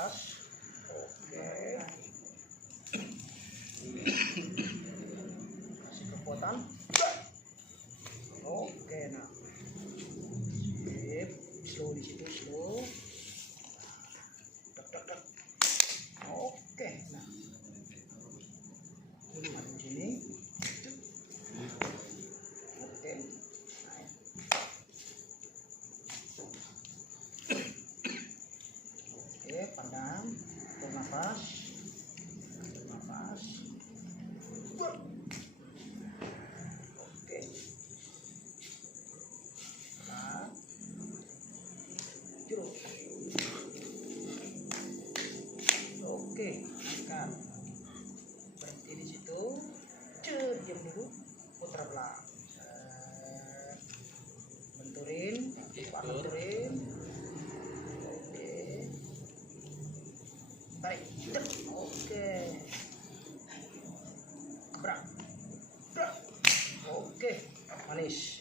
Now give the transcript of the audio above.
atas. Oke. Kasih kekuatan. Oke, nah. Sip. Slow di situ, slow. Tek. Oke, nah. Ini maju sini. Oke. Oke, pandang, atur nafas. Oke. Nah. Jeruk. Oke, angkat. Berhenti di situ. Diam dulu. Putar belakang. Benturin, benturin. Oke. Tarik. Oke. Gebrak. Oke, manis.